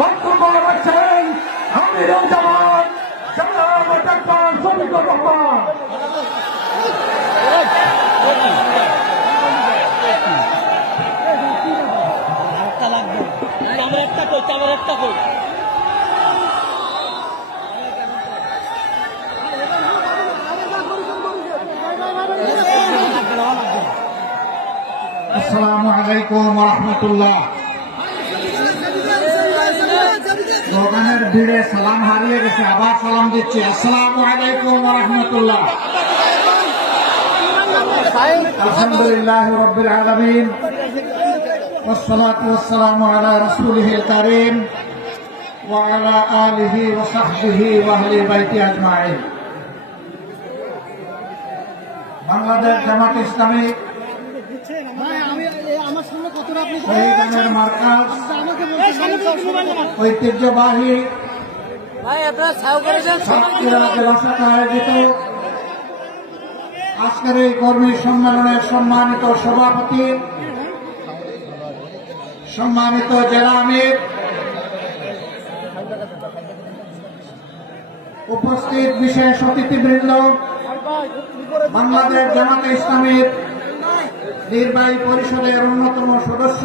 বক্তব্য রাখছেন আমিরুল জামান জনাব ডাক্তার শফিকুর রহমান। আসসালামু আলাইকুম ওয়া রাহমাতুল্লাহ। দোকানের ভিড়ে সালাম হারিয়ে গেছে, আবার সালাম দিচ্ছি। আসসালামু আলাইকুম ওয়া রাহমাতুল্লাহ। আলহামদুলিল্লাহ রাব্বিল আলামিন ওয়াসসালাতু ওয়াসসালামু আলা রাসূলিহিল কারীম ওয়া আলা আলিহি ওয়া সাহবিহি ওয়া আহলি বাইতি আজমাইন। বাংলাদেশ জামাত ইসলামী শহীদের মার্কাজ ঐতিহ্যবাহী সাতক্ষীরা জেলা শাখা আয়োজিত আজকের এই কর্মী সম্মেলনের সম্মানিত সভাপতি, সম্মানিত জেলা আমির, উপস্থিত বিশেষ অতিথিবৃন্দ, বাংলাদেশ জামাতে ইসলামীর নির্বাহী পরিষদের অন্যতম সদস্য,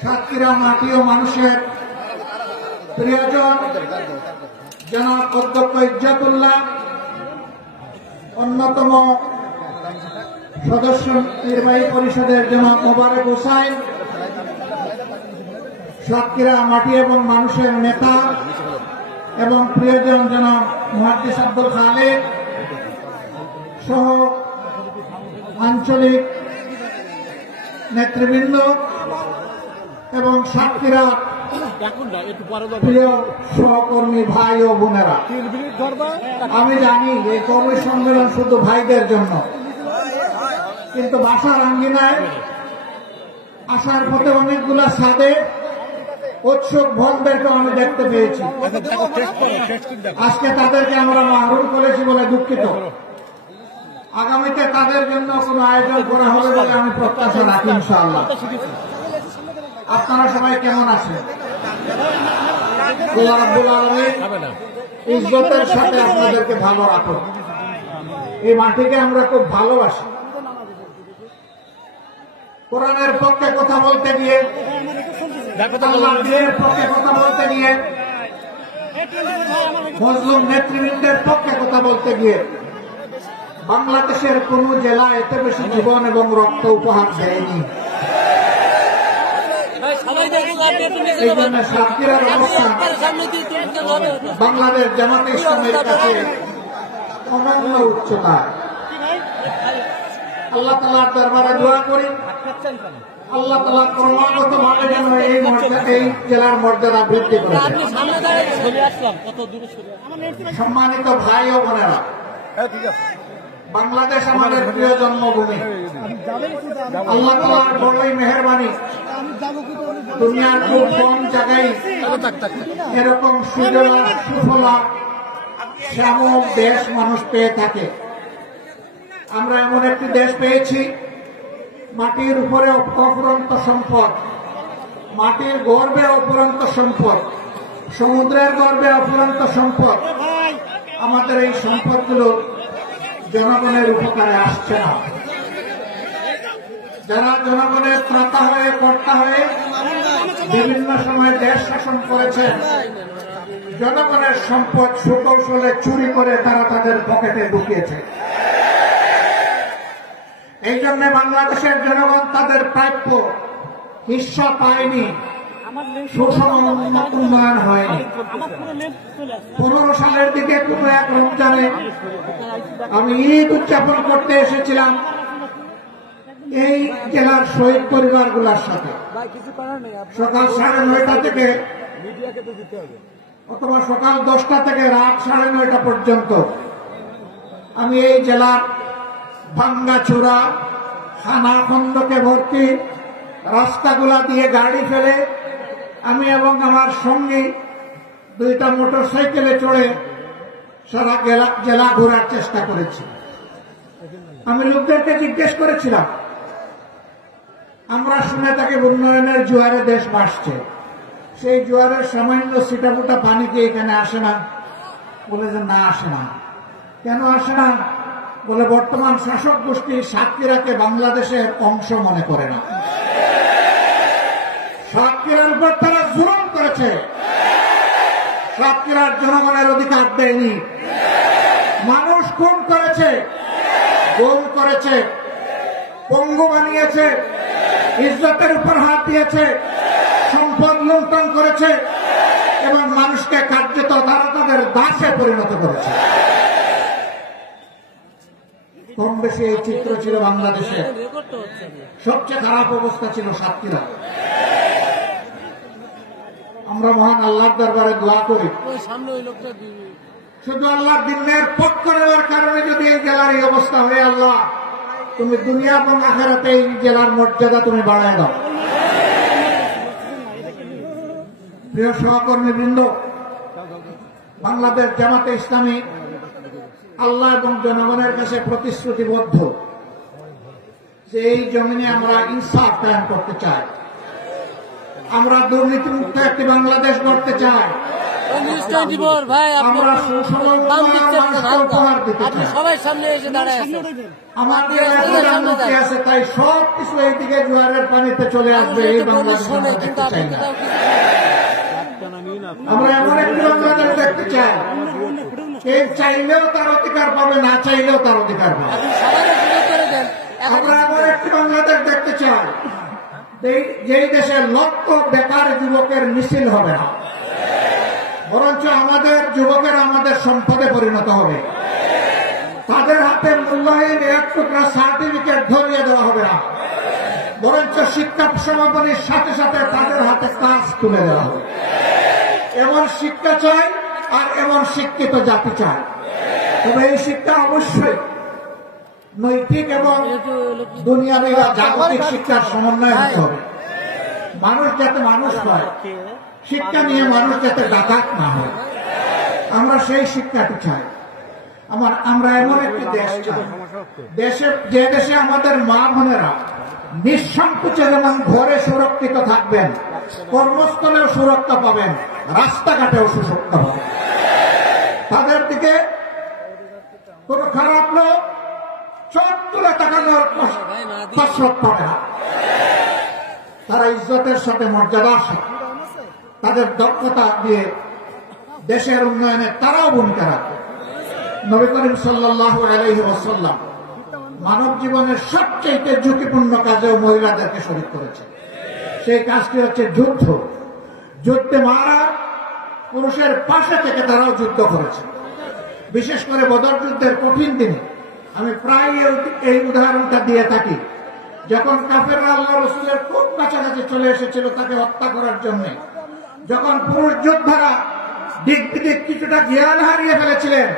সাতক্ষীরা মাটি ও মানুষের প্রিয়জন জনাব অধ্যক্ষ ইজ্জাতুল্লাহ, অন্যতম সদস্য নির্বাহী পরিষদের জনাব মোবারক হোসাইন, সাতক্ষীরা মাটি এবং মানুষের নেতা এবং প্রিয়জন জনাব মুহাদ্দিস আব্দুল খালেক সহ আঞ্চলিক নেতৃবৃন্দ এবং সাতক্ষীরা প্রিয় সহকর্মী ভাই ও বোনেরা, আমি জানি এই কর্মী সম্মেলন শুধু ভাইদের জন্য, কিন্তু বাসার আঙ্গিনায় আসার পথে অনেকগুলা সাদে উৎসুক ভক্তদেরকে আমি দেখতে পেয়েছি। আজকে তাদেরকে আমরা মাহরুম করেছি বলে দুঃখিত। আগামীতে তাদের জন্য কোনো আয়োজন করা হবে বলে আমি প্রত্যাশা রাখি ইনশাআল্লাহ। আপনারা সবাই কেমন আছেন? আল্লাহ রাব্বুল আলামিন ইজ্জতের সাথে আপনাদেরকে ভালো রাখুন। এই মাটিকে আমরা খুব ভালোবাসি। কোরআনের পক্ষে কথা বলতে গিয়ে, আল্লাহর দ্বীনের পক্ষে কথা বলতে গিয়ে, মুসলিম নেতৃবৃন্দের পক্ষে কথা বলতে গিয়ে বাংলাদেশের কোন জেলা এত বেশি জীবন এবং রক্ত উপহার দেয়নি। এই জন্য সাতক্ষীরার অবস্থান বাংলাদেশ জামাতে ইসলামের কাছে অনন্য উচ্চতায়। আল্লাহ তাআলার দরবারে দোয়া করি, আল্লাহ তাআলা ক্রমাগত ভাবে যেন এই জেলার মর্যাদা বৃদ্ধি করে। সম্মানিত ভাই ও বোনেরা, বাংলাদেশ আমাদের প্রিয় জন্মভূমি। আল্লাহ তাআলার বড়ই মেহেরবানি, দুনিয়ার খুব কম জায়গায় এরকম সুজলা সুফলা শ্যামল দেশ মানুষ পেয়ে থাকে। আমরা এমন একটি দেশ পেয়েছি, মাটির উপরে অফুরন্ত সম্পদ, মাটির গর্ভে অফুরন্ত সম্পদ, সমুদ্রের গর্ভে অফুরন্ত সম্পদ। আমাদের এই সম্পদগুলো জনগণের উপকারে আসছে না। যারা জনগণের ত্রাতা হয়ে কর্তা হয়ে বিভিন্ন সময় দেশ শাসন করেছেন, জনগণের সম্পদ সুকৌশলে চুরি করে তারা তাদের পকেটে ঢুকিয়েছে। এই জন্য বাংলাদেশের জনগণ তাদের প্রাপ্য হিস্সা পায়নি, সুষম উন্নয়ন হয়নি। 15 সালের দিকে কোন এক রমজানে আমি ঈদ উদযাপন করতে এসেছিলাম এই জেলার শহীদ পরিবারগুলোর সাথে। সকাল 9:30 থেকে অথবা সকাল 10টা থেকে রাত 9:30 পর্যন্ত আমি এই জেলার ভাঙ্গাচোরা খানাখন্দকে ভর্তি রাস্তাগুলা দিয়ে গাড়ি ফেলে আমি এবং আমার সঙ্গী 2টা মোটরসাইকেলে চড়ে সারা জেলা ঘোরার চেষ্টা করেছি। আমি লোকদেরকে জিজ্ঞেস করেছিলাম আমরা শুনে থাকি উন্নয়নের জোয়ারে দেশ ভাসছে, সেই জোয়ারের সামান্য ছিটাফোঁটা পানি কি এখানে আসে না? বলে যে না, আসে না। কেন আসে না? বলে বর্তমান শাসক গোষ্ঠী সাতক্ষীরাকে বাংলাদেশের অংশ মনে করে না। সাতক্ষীরার উপর তারা জুলুম করেছে, সাতক্ষীরার জনগণের অধিকার দেয়নি। মানুষ খুন করেছে, গুম করেছে, পঙ্গু বানিয়েছে, ইজ্জতের উপর হাত দিয়েছে, সম্পদ লুণ্ঠন করেছে এবং মানুষকে কার্যত তারা তাদের দাসে পরিণত করেছে। কম বেশি এই চিত্র ছিল বাংলাদেশে। সবচেয়ে খারাপ অবস্থা ছিল সাতক্ষীরা। আমরা মহান আল্লাহর দরবারে দোয়া করি, শুধু আল্লাহর দিনের পক্ষ নেওয়ার কারণে যদি এই জেলার এই অবস্থা হয়, আল্লাহ তুমি দুনিয়া এবং আখিরাতে এই জেলার মর্যাদা তুমি বাড়ায় দাও। প্রিয় সহকর্মীবৃন্দ, বাংলাদেশ জামাতে ইসলামী আল্লাহ এবং জনগণের কাছে প্রতিশ্রুতিবদ্ধ যে এই জমিনে আমরা ইনসাফ কায়েম করতে চাই, আমরা দুর্নীতিমুক্ত একটি বাংলাদেশ গড়তে চাই, আমরা উপহার দিতে চাই। আমাদের প্রধানমন্ত্রী আছে, তাই সব কিছু এইদিকে জোয়ারের পানিতে চলে আসবে, এই বাংলাদেশ আমরা দেখতে চাই না। আমরা এমন একটি বাংলাদেশ দেখতে চাই, এই চাইলেও তার অধিকার পাবে, না চাইলেও তার অধিকার পাবে। আমরা এমন একটি বাংলাদেশ দেখতে চাই যেই দেশে লক্ষ বেকার যুবকের মিছিল হবে না, বরঞ্চ আমাদের যুবকেরা আমাদের সম্পদে পরিণত হবে। তাদের হাতে মূল্যহীন এক টুকরা সার্টিফিকেট ধরিয়ে দেওয়া হবে না, বরঞ্চ শিক্ষা সমাপনীর সাথে সাথে তাদের হাতে কাজ তুলে দেওয়া হবে। এমন শিক্ষা চাই আর এমন শিক্ষিত জাতি চাই। তবে এই শিক্ষা অবশ্যই নৈতিক এবং দুনিয়াবী বা জাগতিক শিক্ষার সমন্বয় হতে হবে। মানুষ যাতে মানুষ হয়, শিক্ষা নিয়ে মানুষ যাতে ডাকাত না হয়, আমরা সেই শিক্ষাটি চাই। আমরা এমন একটি দেশ চাই, যে দেশে আমাদের মা বোনেরা নিঃসংকোচে যেমন ঘরে সুরক্ষিত থাকবেন, কর্মস্থলেও সুরক্ষা পাবেন, রাস্তাঘাটেও সুরক্ষা পাবেন। তাদের দিকে কোন খারাপ লোক চোখ তুলে তাকানোর কসরত করে না। তারা ইজ্জতের সাথে, মর্যাদার সাথে, তাদের দক্ষতা দিয়ে দেশের উন্নয়নে তারাও ভূমিকা রাখবে। নবী করিম সাল্লাল্লাহু আলাইহি ওয়াসাল্লাম মানব জীবনের সবচেয়ে ঝুঁকিপূর্ণ কাজেও মহিলাদেরকে শরীক করেছে। সেই কাজটি হচ্ছে যুদ্ধ। যুদ্ধে মারা পুরুষের পাশে থেকে তারাও যুদ্ধ করেছে। বিশেষ করে বদর যুদ্ধের কঠিন দিনে আমি প্রায় এই উদাহরণটা দিয়ে থাকি। যখন কাফেররা আল্লাহ রাসূলের খুব কাছাকাছি চলে এসেছিল তাকে হত্যা করার জন্য, যখন পুরুষ যোদ্ধারা দিক বিদিক কিছুটা জ্ঞান হারিয়ে ফেলেছিলেন,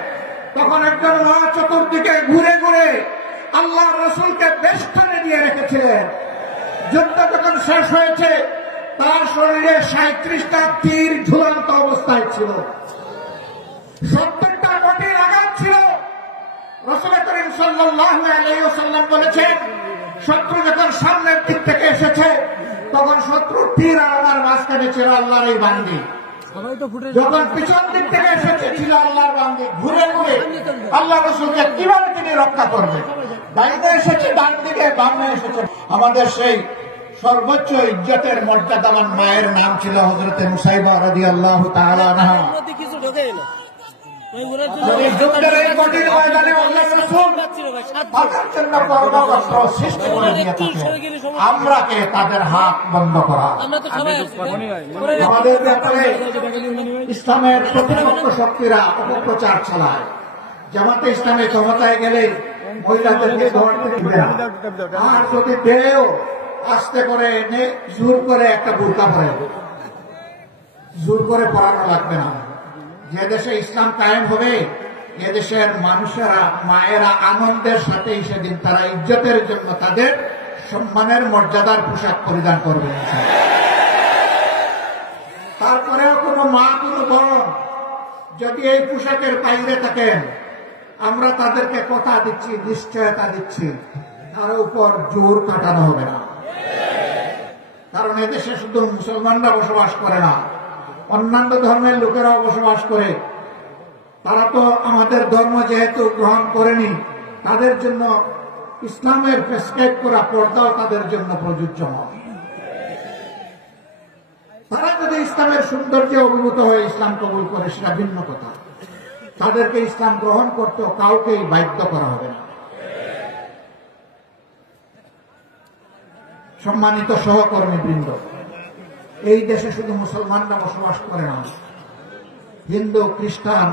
তখন একজন মা চতুর্দিকে ঘুরে ঘুরে আল্লাহ রাসূলকে বেষ্টনে দিয়ে রেখেছিলেন। যুদ্ধ যখন শেষ হয়েছে, তার শরীরে 37টা তীর ঝুলন্ত অবস্থায় ছিল, 70টা কঠিন আঘাত ছিল। রাসূল করিম সাল্লাল্লাহু আলাইহি ওয়াসাল্লাম বলেছেন, শত্রু যখন সামনের দিক থেকে এসেছে, তখন শত্রুর তীর আমার মাঝখানে ছিল আল্লাহর এই বান্দি। যখন পিছন দিক থেকে এসেছে ছিল আল্লাহর বান্দি। ঘুরে ঘুরে আল্লাহ রাসূলকে কিভাবে তিনি রক্ষা করবেন? ডাইনে এসেছে, ডান দিকে, বামে এসেছে। আমাদের সেই সর্বোচ্চ ইজ্জতের মর্যাদাবান মায়ের নাম ছিল হযরতে মুসাইবা রাদিয়াল্লাহু তাআলা আনহা। যুদ্ধের এই কঠিন ময়দানে আল্লাহ রাসূল তাদের জন্য পরমাবস্ত্র সৃষ্টি করে দিয়ে থাকেন। আমরা কে তাদের হাত বন্ধ করা? আমাদের ব্যাপারে ইসলামের প্রতিপক্ষ শক্তিরা অপপ্রচার চালায়। জামাতে ইসলামী ক্ষমতায় গেলে মহিলাদেরকে ধরতে দিবে না, আর যদি দেও আস্তে করে এনে জোর করে একটা বোরকা পরে, জোর করে পরানো লাগবে না। যে দেশে ইসলাম কায়েম হবে, এদেশের মানুষেরা, মায়েরা আনন্দের সাথে সেদিন তারা ইজ্জতের জন্য তাদের সম্মানের মর্যাদার পোশাক পরিধান করবে। তারপরেও কোনো মা, কোনো বোন যদি এই পোশাকের বাইরে থাকেন, আমরা তাদেরকে কথা দিচ্ছি, নিশ্চয়তা দিচ্ছি, তার উপর জোর কাটানো হবে না। কারণ এদেশে শুধু মুসলমানরা বসবাস করে না, অন্যান্য ধর্মের লোকেরাও বসবাস করে। তারা তো আমাদের ধর্ম যেহেতু গ্রহণ করেনি, তাদের জন্য ইসলামের প্রেসক্রাইব করা পর্দাও তাদের জন্য প্রযোজ্য হয়। তারা যদি ইসলামের সৌন্দর্যে অভিভূত হয়ে ইসলাম কবুল করে সেটা ভিন্ন কথা। তাদেরকে ইসলাম গ্রহণ করতেও কাউকেই বাধ্য করা হবে না। সম্মানিত সহকর্মীবৃন্দ, এই দেশে শুধু মুসলমানরা বসবাস করে না, হিন্দু, খ্রিস্টান,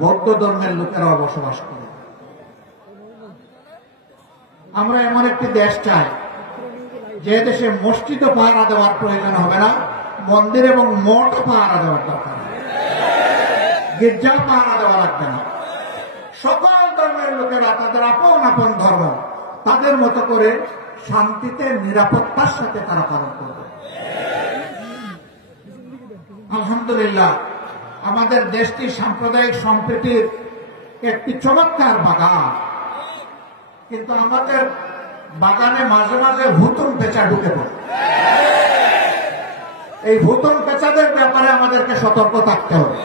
বৌদ্ধ ধর্মের লোকেরাও বসবাস করে। আমরা এমন একটি দেশ চাই যে দেশে মসজিদও পাহারা দেওয়ার প্রয়োজন হবে না, মন্দির এবং মঠও পাহারা দেওয়ার দরকার, গির্জা পাহারা দেওয়া লাগবে না। সকল ধর্মের লোকেরা তাদের আপন আপন ধর্ম তাদের মতো করে শান্তিতে নিরাপত্তার সাথে তারা পালন করবে। আলহামদুলিল্লাহ, আমাদের দেশটি সাম্প্রদায়িক সম্প্রীতির একটি চমৎকার বাগান, কিন্তু আমাদের বাগানে মাঝে মাঝে ভুতুম পেঁচা ঢুকে পড়ে। এই ভুতুম পেঁচাদের ব্যাপারে আমাদেরকে সতর্ক থাকতে হবে।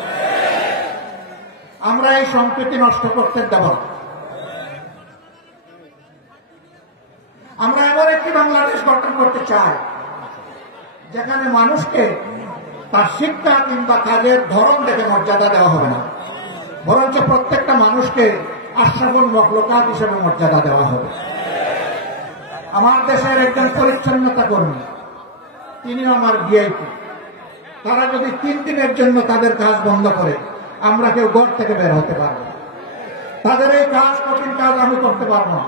আমরা এই সম্প্রীতি নষ্ট করতে দেব না। আমরা এমন একটি বাংলাদেশ গঠন করতে চাই যেখানে মানুষকে তার শিক্ষা কিংবা কাজের ধরন দেখে মর্যাদা দেওয়া হবে না, বরঞ্চ প্রত্যেকটা মানুষকে আশরাফুল মখলুকাত হিসেবে মর্যাদা দেওয়া হবে। আমার দেশের একজন পরিচ্ছন্নতা কর্মী, তিনি আমার ভিআইপি। তারা যদি 3 দিনের জন্য তাদের কাজ বন্ধ করে, আমরা কেউ ঘর থেকে বের হতে পারবো না। তাদের এই কাজ, কঠিন কাজ আমি করতে পারবো না।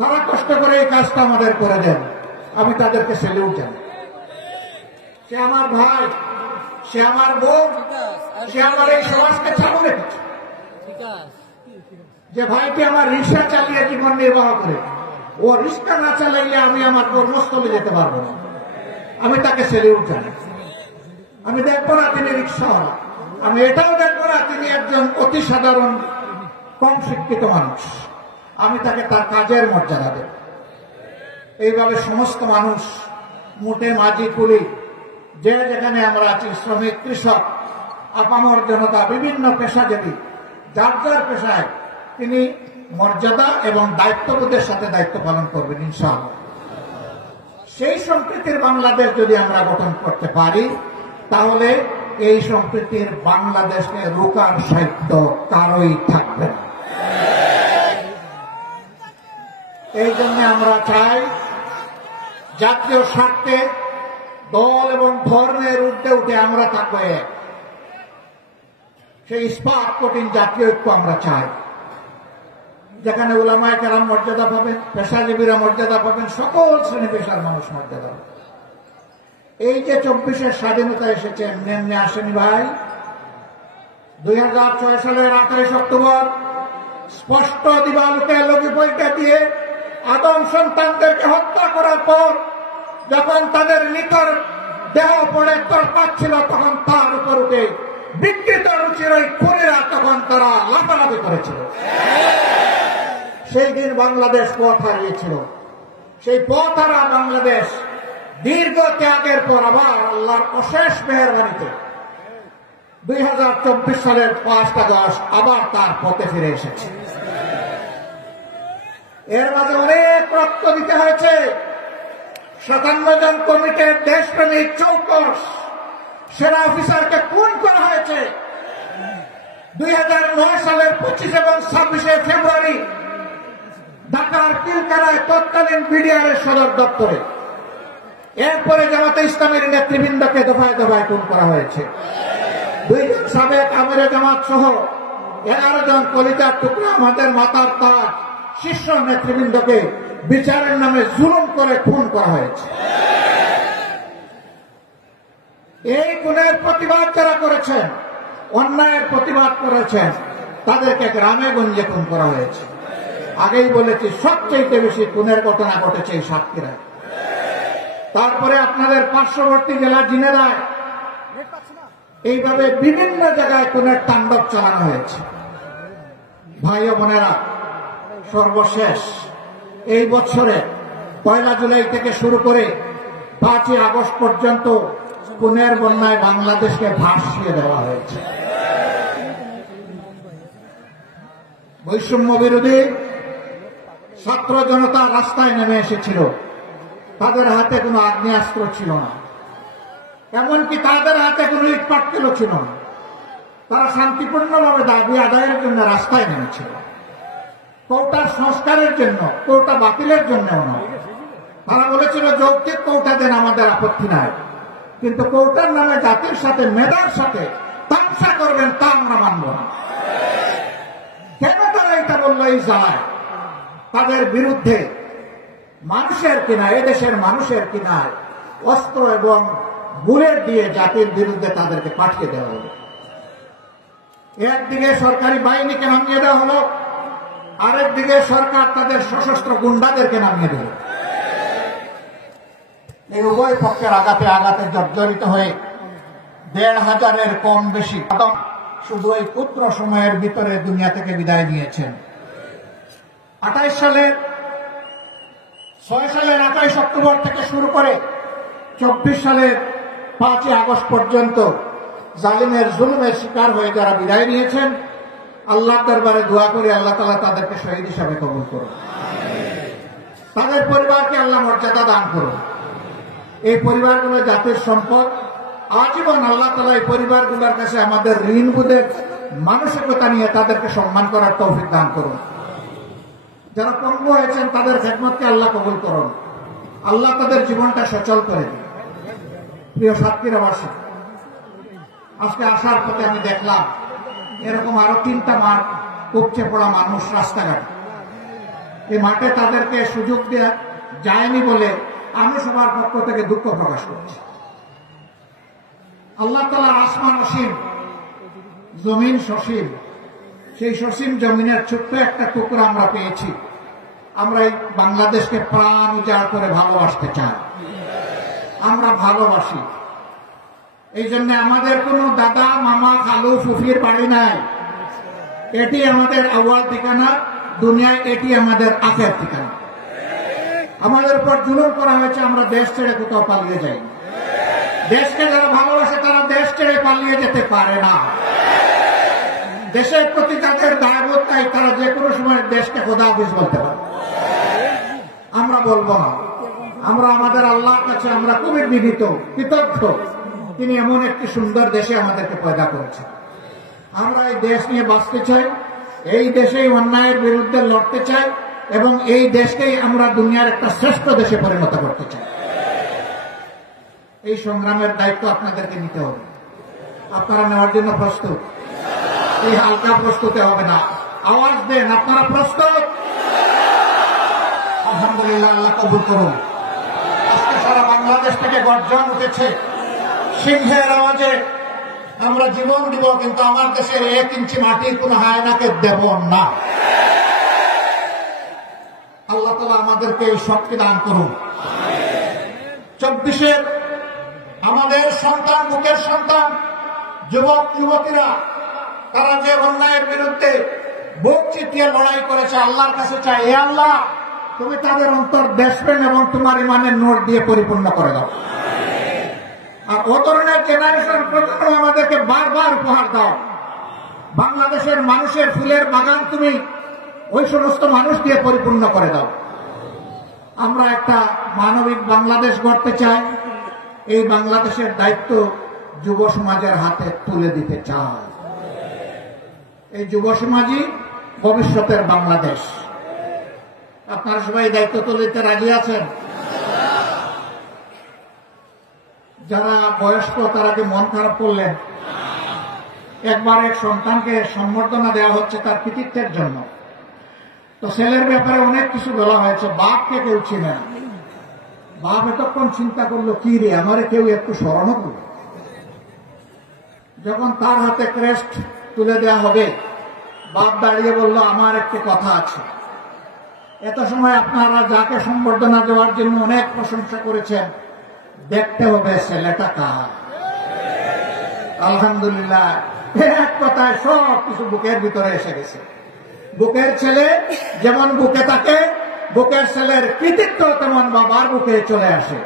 তারা কষ্ট করে এই কাজটা আমাদের করে দেন, আমি তাদেরকে সেলিউট জানাই। সে আমার ভাই, সে আমার বোন, সে আমার এই সমাজকে চালু রেখেছে। যে ভাইটি আমার রিক্সা চালিয়ে জীবন নির্বাহ করে, ও রিক্সা না চালাইলে আমি আমার কর্মস্থলে যেতে পারবো না, আমি তাকে সেলিউট জানাই। আমি দেখবো না তিনি রিক্সাওয়ালা, আমি এটাও দেখবো না তিনি একজন অতি সাধারণ কম শিক্ষিত মানুষ, আমি তাকে তার কাজের মর্যাদা দেব। এইভাবে সমস্ত মানুষ, মুটে মাঝি কুলি, যে যেখানে আমরা আছি, শ্রমিক, কৃষক, আপামর জনতা, বিভিন্ন পেশাজীবী, যার যার পেশায় তিনি মর্যাদা এবং দায়িত্ববোধের সাথে দায়িত্ব পালন করবেন ইনশাআল্লাহ। সেই সম্প্রীতির বাংলাদেশ যদি আমরা গঠন করতে পারি, তাহলে এই সম্প্রীতির বাংলাদেশকে রোকার সাহিত্য কারোই থাকবে না। এই জন্য আমরা চাই জাতীয় স্বার্থে দল এবং ধর্মের ঊর্ধ্বে উঠে আমরা থাকবো এক। সেই ইস্পাত কঠিন জাতীয় ঐক্য আমরা চাই, যেখানে উলামায়ে কেরাম মর্যাদা পাবেন, পেশাজীবীরা মর্যাদা পাবেন, সকল শ্রেণী পেশার মানুষ মর্যাদা পাবেন। এই যে 24-এর স্বাধীনতা এসেছে এমনি এমনি আসেনি ভাই। 2006 সালের 28 অক্টোবর স্পষ্ট দিবালোকে লগি পরীক্ষা দিয়ে আদম সন্তানদেরকে হত্যা করার পর যখন তাদের নিকর দেহ পড়ে তর পাচ্ছিল, তখন তার উপর উঠে বিকৃত রুচির ওই খুনিরা তখন তারা লাফালাফি করেছিল। সেই দিন বাংলাদেশ পথ হারিয়েছিল। সেই পথ হারা বাংলাদেশ দীর্ঘ ত্যাগের পর আবার আল্লাহর অশেষ মেহেরবানিতে 2024 সালের 5 আগস্ট আবার তার পথে ফিরে এসেছে। এর মাঝে অনেক রক্ত দিতে হয়েছে। 57 জন কমিটির দেশপ্রেমিক চৌকস সেনা অফিসারকে খুন করা হয়েছে 2009 সালের 25 এবং 26 ফেব্রুয়ারি ঢাকার পিলখানায় তৎকালীন বিডিআরের সদর দপ্তরে। এরপরে জামাতে ইসলামের নেতৃবৃন্দকে দফায় দফায় খুন করা হয়েছে। 2 জন সাবেক আমিরে জামাত সহ 11 জন কলিজার টুকরা আমাদের মাতার তাজ শীর্ষ নেতৃবৃন্দকে বিচারের নামে জুলুম করে খুন করা হয়েছে। এই খুনের প্রতিবাদ যারা করেছেন, অন্যায়ের প্রতিবাদ করেছেন, তাদেরকে গ্রামে গঞ্জে খুন করা হয়েছে। আগেই বলেছি, সবচেয়ে বেশি খুনের ঘটনা ঘটেছে এই সাতক্ষীরায়। তারপরে আপনাদের পার্শ্ববর্তী জেলা ঝিনাইদহ, এইভাবে বিভিন্ন জায়গায় খুনের তাণ্ডব চালানো হয়েছে। ভাই ও বোনেরা, সর্বশেষ এই বছরে 1 জুলাই থেকে শুরু করে 5ই আগস্ট পর্যন্ত পুনের বন্যায় বাংলাদেশকে ভাসিয়ে দেওয়া হয়েছে। বৈষম্য বিরোধী ছাত্র জনতা রাস্তায় নেমে এসেছিল, তাদের হাতে কোনো আগ্নেয়াস্ত্র ছিল না, এমনকি তাদের হাতে কোনো ইট পাটকেলও ছিল না। তারা শান্তিপূর্ণভাবে দাবি আদায়ের জন্য রাস্তায় নেমেছিল। কোটা সংস্কারের জন্য, কোটা বাতিলের জন্যও নয়। তারা বলেছিল যৌক্তিক কোটা দেন, আমাদের আপত্তি নাই, কিন্তু কোটার নামে জাতির সাথে, মেধার সাথে তামসা করবেন তা আমরা মানব না। কেন তারা এটা বললেই যায়? তাদের বিরুদ্ধে মানুষের কিনায়, এদেশের মানুষের কিনায় অস্ত্র এবং বুলেট দিয়ে জাতির বিরুদ্ধে তাদেরকে পাঠিয়ে দেওয়া হলো। একদিকে সরকারি বাহিনীকে নামিয়ে দেওয়া হলো, আরেকদিকে সরকার তাদের সশস্ত্র গুন্ডাদেরকে নামিয়ে দিল। এই উভয় পক্ষের আঘাতে আঘাতে জর্জরিত হয়ে ১৫০০-এর কম বেশি শুধু এই পুত্র সময়ের ভিতরে দুনিয়া থেকে বিদায় নিয়েছেন। ৬ সালের ২৮ অক্টোবর থেকে শুরু করে ২৪ সালের ৫ই আগস্ট পর্যন্ত জালিমের জুলুমের শিকার হয়ে যারা বিদায় নিয়েছেন, আল্লাহর দরবারে দোয়া করি আল্লাহ তাআলা তাদেরকে শহীদ হিসাবে কবুল করুন। তাদের পরিবারকে আল্লাহ মর্যাদা দান করুন। এই পরিবারগুলো জাতির সম্পদ। আজীবন আল্লাহ তাআলা এই পরিবারগুলোর কাছে আমাদের ঋণবোধের মানসিকতা নিয়ে তাদেরকে সম্মান করার তৌফিক দান করুন। যারা পঙ্গু হয়েছেন তাদের খেদমতকে আল্লাহ কবুল করুন। আল্লাহ তাদের জীবনটা সচল করে দিন। প্রিয় সাতক্ষীরাবাসী, আজকে আসার পথে আমি দেখলাম এরকম আরো 3টা মাঠ উপচে পড়া মানুষ রাস্তাঘাট। এই মাঠে তাদেরকে সুযোগ দেওয়া যায়নি বলে আমি সবার পক্ষ থেকে দুঃখ প্রকাশ করছি। আল্লাহ তাআলা আসমান অসীম, জমিন সসীম। সেই সসীম জমিনের ছোট্ট একটা টুকরা আমরা পেয়েছি। আমরা এই বাংলাদেশকে প্রাণ উজাড় করে ভালোবাসতে চাই। আমরা ভালোবাসি। এই জন্য আমাদের কোনো দাদা, মামা, খালু, ফুফির বাড়ি নাই। এটি আমাদের আউয়াল ঠিকানা, দুনিয়ায় এটি আমাদের আখের ঠিকানা। আমাদের উপর জুলুম করা হয়েছে, আমরা দেশ ছেড়ে কোথাও পালিয়ে যাই। দেশকে যারা ভালোবাসে তারা দেশ ছেড়ে পালিয়ে যেতে পারে না। দেশের প্রতি যাদের দায়বোধ নাই তারা যে কোনো সময় দেশকে খোদা হাফেজ বলতে পারে। আমরা বলবো না। আমরা আমাদের আল্লাহর কাছে আমরা খুবই বিনীত, কৃতজ্ঞ। তিনি এমন একটি সুন্দর দেশে আমাদেরকে পয়দা করেছেন। আমরা এই দেশ নিয়ে বাঁচতে চাই, এই দেশেই অন্যায়ের বিরুদ্ধে লড়তে চাই এবং এই দেশকেই আমরা দুনিয়ার একটা শ্রেষ্ঠ দেশে পরিণত করতে চাই। এই সংগ্রামের দায়িত্ব আপনাদেরকে নিতে হবে। আপনারা নেওয়ার জন্য প্রস্তুত? এই হালকা প্রস্তুতে হবে না। আওয়াজ দেন, আপনারা প্রস্তুত? আলহামদুলিল্লাহ, আল্লাহ কবুল করুন। আজকে সারা বাংলাদেশ থেকে গর্জন উঠেছে সিংহের আওয়াজে। আমরা জীবন দিব, কিন্তু আমার দেশের 1 ইঞ্চি মাটির কোন হায়নাকে দেব না। আল্লাহ তাআলা আমাদেরকে এই শক্তি দান করুন। 24-এর আমাদের সন্তান, বুকের সন্তান, যুবক যুবতীরা তারা যে অন্যায়ের বিরুদ্ধে বুক চিতিয়ে লড়াই করেছে, আল্লাহর কাছে চাই, হে আল্লাহ তুমি তাদের অন্তর দেশপ্রেম এবং তোমার ইমানের নোট দিয়ে পরিপূর্ণ করে দাও। আর ও ধরনের জেনারেশন প্রজন্ম আমাদেরকে বারবার উপহার দাও। বাংলাদেশের মানুষের ফুলের বাগান তুমি ওই সমস্ত মানুষ দিয়ে পরিপূর্ণ করে দাও। আমরা একটা মানবিক বাংলাদেশ গড়তে চাই। এই বাংলাদেশের দায়িত্ব যুব সমাজের হাতে তুলে দিতে চাই। এই যুব সমাজই ভবিষ্যতের বাংলাদেশ। আপনারা সবাই দায়িত্ব তুলে দিতে রাজি আছেন? যারা বয়স্ক তারা কি মন খারাপ করলেন? একবার এক সন্তানকে সম্বর্ধনা দেওয়া হচ্ছে তার কৃতিত্বের জন্য। তো ছেলের ব্যাপারে অনেক কিছু বলা হয়েছে। বাপকে কেউ চিনে না। বাপ এতক্ষণ চিন্তা করলো, কি রে আমারে কেউ একটু স্মরণও করবে। যখন তার হাতে ক্রেস্ট তুলে দেওয়া হবে, বাপ দাঁড়িয়ে বলল, আমার একটি কথা আছে। এত সময় আপনারা যাকে সম্বর্ধনা দেওয়ার জন্য অনেক প্রশংসা করেছেন, দেখতে হবে ছেলেটা কার। আলহামদুলিল্লাহ, এক কথায় সব কিছু বুকের ভিতরে এসে গেছে। বুকের ছেলে যেমন বুকে থাকে, বুকের ছেলের কৃতিত্ব তেমন বাবার বুকে চলে আসে।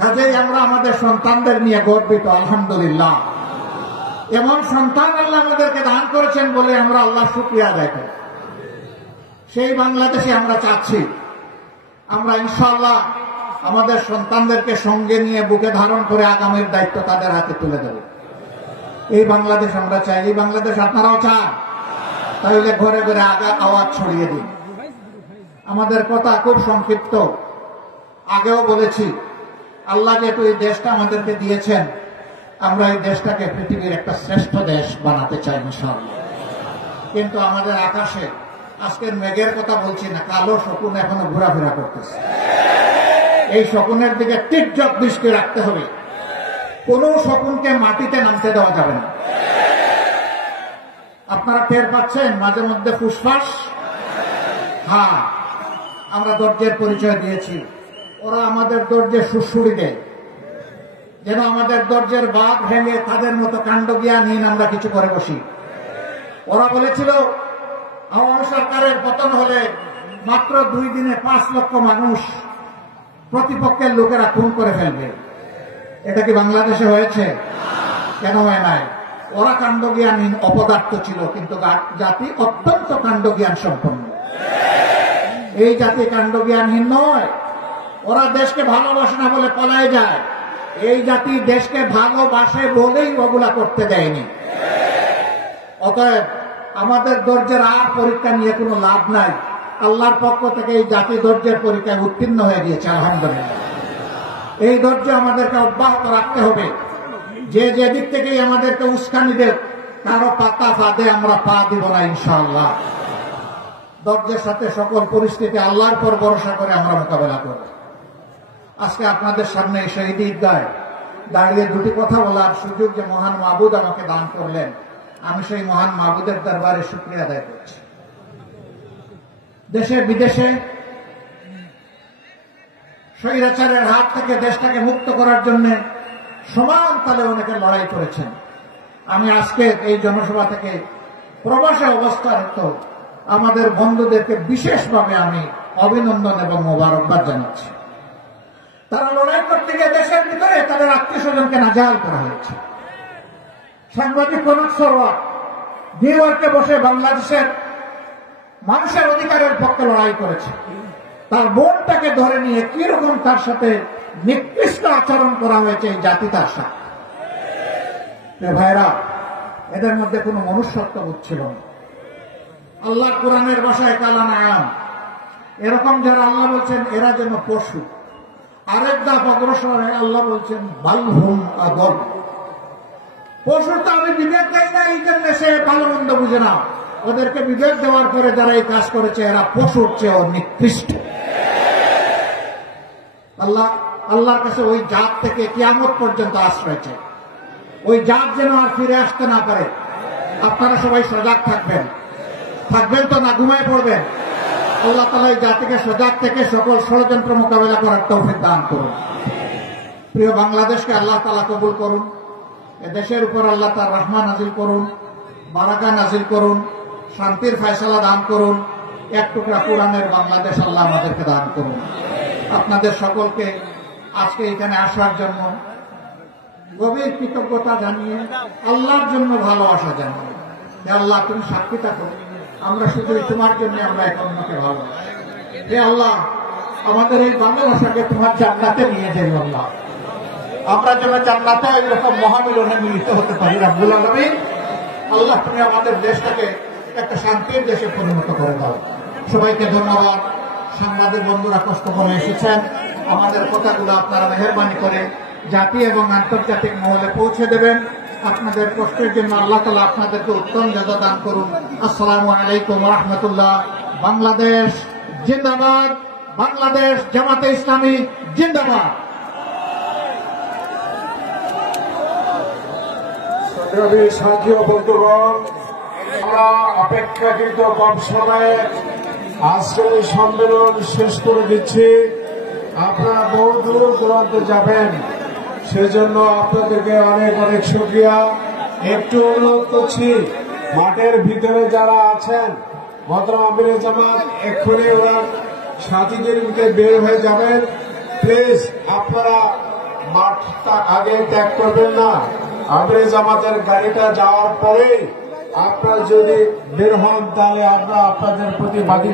কাজেই আমরা আমাদের সন্তানদের নিয়ে গর্বিত, আলহামদুলিল্লাহ। এমন সন্তান আল্লাহ আমাদেরকে দান করেছেন বলে আমরা আল্লাহ শুকরিয়া আদায় করি। সেই বাংলাদেশে আমরা চাচ্ছি, আমরা ইনশাআল্লাহ আমাদের সন্তানদেরকে সঙ্গে নিয়ে বুকে ধারণ করে আগামীর দায়িত্ব তাদের হাতে তুলে দেব। এই বাংলাদেশ আমরা চাই। এই বাংলাদেশ আপনারাও চান? তাহলে ঘরে ঘরে আওয়াজ ছড়িয়ে দিন। আমাদের কথা খুব সংক্ষিপ্ত, আগেও বলেছি, আল্লাহ যেহেতু এই দেশটা আমাদেরকে দিয়েছেন, আমরা এই দেশটাকে পৃথিবীর একটা শ্রেষ্ঠ দেশ বানাতে চাই ইনশাআল্লাহ। কিন্তু আমাদের আকাশে আজকের মেঘের কথা বলছি না, কালো শকুন এখনো ঘোরাফেরা করতেছে। এই শকুনের দিকে তীর্যক দৃষ্টি রাখতে হবে। কোন শকুনকে মাটিতে নামতে দেওয়া যাবে না। আপনারা টের পাচ্ছেন মাঝে মধ্যে ফুসফাস? হ্যাঁ, আমরা ধৈর্যের পরিচয় দিয়েছি, ওরা আমাদের ধৈর্যে সুড়সুড়ি দেয়, যেন আমাদের ধৈর্যের বাঁধ ভেঙে তাদের মতো কাণ্ড জ্ঞানহীন আমরা কিছু করে বসি। ওরা বলেছিল আওয়ামী সরকারের পতন হলে মাত্র 2 দিনে 5 লক্ষ মানুষ প্রতিপক্ষের লোকেরা খুন করে ফেলবে। এটা কি বাংলাদেশে হয়েছে? কেন হয় নাই? ওরা কাণ্ডজ্ঞানহীন অপদার্থ ছিল, কিন্তু জাতি অত্যন্ত কাণ্ডজ্ঞান সম্পন্ন। এই জাতি কাণ্ডজ্ঞানহীন নয়। ওরা দেশকে ভালোবাসে না বলে পলায় যায়। এই জাতি দেশকে ভালোবাসে বলেই ওগুলা করতে দেয়নি। অতএব আমাদের ধৈর্যের আর পরীক্ষা নিয়ে কোনো লাভ নাই। আল্লাহর পক্ষ থেকে এই জাতি ধৈর্যের পরীক্ষায় উত্তীর্ণ হয়ে গিয়েছে, আলহামদুলিল্লাহ। এই ধৈর্য আমাদেরকে অব্যাহত রাখতে হবে। যে যেদিক থেকেই আমাদেরকে উস্কানি দেব, কারো পাতা ফাঁদে আমরা পা দিব না ইনশাআল্লাহ। ধৈর্যের সাথে সকল পরিস্থিতি আল্লাহর পর ভরসা করে আমরা মোকাবেলা করব। আজকে আপনাদের সামনে শহীদ ঈদগায় দাঁড়িয়ে 2টি কথা বলার সুযোগ যে মহান মাহবুদ আমাকে দান করলেন, আমি সেই মহান মাহবুদের দরবারে শুকরিয়া আদায় করছি। দেশে বিদেশে স্বৈরাচারের হাত থেকে দেশটাকে মুক্ত করার জন্য সমান তালে অনেকে লড়াই করেছেন। আমি আজকে এই জনসভা থেকে প্রবাসে অবস্থারত আমাদের বন্ধুদেরকে বিশেষভাবে আমি অভিনন্দন এবং মোবারকবাদ জানাচ্ছি। তারা লড়াই করতে গিয়ে দেশের ভিতরে তাদের আত্মীয় স্বজনকে নাজেহাল করা হয়েছে। সাংবাদিক কনক সরোয়ার নিউ ইয়র্কে বসে বাংলাদেশের মানুষের অধিকারের পক্ষে লড়াই করেছে। তার বোনটাকে ধরে নিয়ে কিরকম তার সাথে নিকৃষ্ট আচরণ করা হয়েছে এই জাতি তার সাথে। ভাইরা, এদের মধ্যে কোনো মনুষ্যত্ব ছিল না। আল্লাহ কোরআনের ভাষায় কালাম আয়াম, এরকম যারা আল্লাহ বলছেন এরা যেন পশু। আরেক ধাপ অগ্রসর হয়ে আল্লাহ বলছেন বালহুম আদল। পশুর তো আমি বিবেক দেয় না, এই জন্য সে ভালো মন্দ বুঝে না। ওদেরকে বিবেক দেওয়ার পরে যারা এই কাজ করেছে এরা পশুর চেয়েও নিকৃষ্ট। আল্লাহর কাছে ওই জাত থেকে কিয়ামত পর্যন্ত আশ্রয় চাই। ওই জাত যেন আর ফিরে আসতে না পারে। আপনারা সবাই সজাগ থাকবেন তো না ঘুমায় পড়বেন? আল্লাহ তাআলা এই জাতিকে সজাগ থেকে সকল ষড়যন্ত্র মোকাবেলা করার তৌফিক দান করুন। প্রিয় বাংলাদেশকে আল্লাহ তাআলা কবুল করুন। এ দেশের উপর আল্লাহ তার রহমত নাজিল করুন, বারাকা নাজিল করুন, শান্তির ফয়সালা দান করুন। এক টুকরা কোরআনের বাংলাদেশ আল্লাহ আমাদেরকে দান করুন। আপনাদের সকলকে আজকে এখানে আসার জন্য গভীর কৃতজ্ঞতা জানিয়ে আল্লাহর জন্য ভালোবাসা জানিয়ে, আল্লাহ তুমি সাক্ষী থাকো, আমরা শুধু তোমার জন্য আমরা এক অন্যকে ভালোবাসি। হে আল্লাহ, আমাদের এই ভালোবাসাকে তোমার জান্নাতে নিয়ে যাই। আল্লাহ, আমরা যেন জান্নাতে এরকম মহামিলনে মিলিত হতে পারি। রাব্বুল আলামিন, আল্লাহ তুমি আমাদের দেশটাকে একটা শান্তির দেশে পরিণত করে দাও। সবাইকে ধন্যবাদ। সাংবাদিক বন্ধুরা কষ্ট করে এসেছেন, আমাদের কথাগুলো আপনারা মেহেরবানি করে জাতি এবং আন্তর্জাতিক মহলে পৌঁছে দেবেন। আপনাদের কষ্টের জন্য আল্লাহ তাআলা আপনাদেরকে উত্তম জাযা দান করুন। আসসালামু আলাইকুম ওয়া রাহমাতুল্লাহ। বাংলাদেশ জিন্দাবাদ। বাংলাদেশ জামাতে ইসলামী জিন্দাবাদ। সাথী ও বন্ধুগণ, আমরা অপেক্ষাকৃত কম সময়ে আজকের এই সম্মেলন শেষ করে দিচ্ছি। আপনারা বহু দূর দূরান্তে যাবেন, সেজন্য আপনাদেরকে অনেক অনেক শুকরিয়া। একটু অনুরোধ করছি, মাঠের ভিতরে যারা আছেন মহতরম আমিরে জামাত এক্ষুনি ওরা সাথীদের বের হয়ে যাবেন। প্লিজ আপনারা মাঠটা আগে ত্যাগ করবেন না। আমিরে জামাতের গাড়িটা যাওয়ার পরে আপনারা যদি বের হন তাহলে আমরা আপনাদের প্রতি বাধা